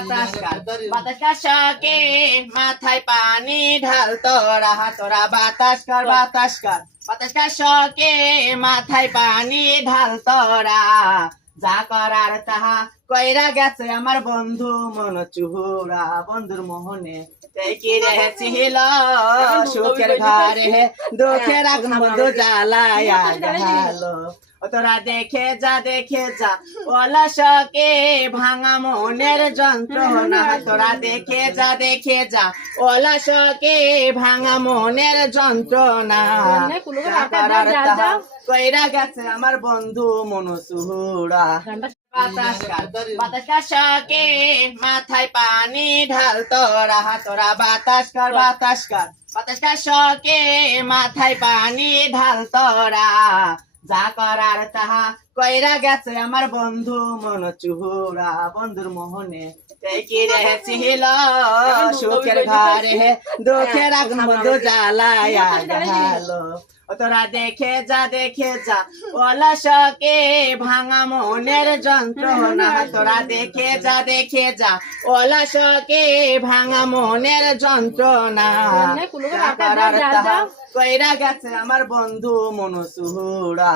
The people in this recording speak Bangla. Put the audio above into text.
বাতাস কার বাতাস কার শোকে মাথায় পানি ঢাল তোরা তোরা বাতাস কার বাতাস কার শোকে মাথায় পানি ঢাল তোরা যা করার তাহা কইরা গেছে আমার বন্ধু মন চুহুরা বন্ধুর মোহনে কি রেছিল সুখের ঘরে দুঃখের আগুন বন্ধু জ্বালায়া গেল তোরা দেখে যা অলসকে ভাঙা মনের যন্ত্রণা তোরা দেখে যা অলসকে ভাঙা মনের যন্ত্রণা কইরা গেছে আমার বন্ধু মনসুরা বাতাস কার শোকে মাথায় পানি ঢাল তোরা তোরা বাতাস কার শোকে মাথায় পানি ঢাল তোরা যা করার তাহা কইরা গেছে আমার বন্ধু মন চুহুরা বন্ধুর মোহনে কি রেছিল সুখের ঘরে দুঃখের আগুন বন্ধু জ্বালায়া গেল তোরা দেখে যা অলসকে ভাঙা মনের যন্ত্রণা তোরা দেখে যা অলসকে ভাঙা মনের যন্ত্রণা কইরা গেছে আমার বন্ধু মনসুরা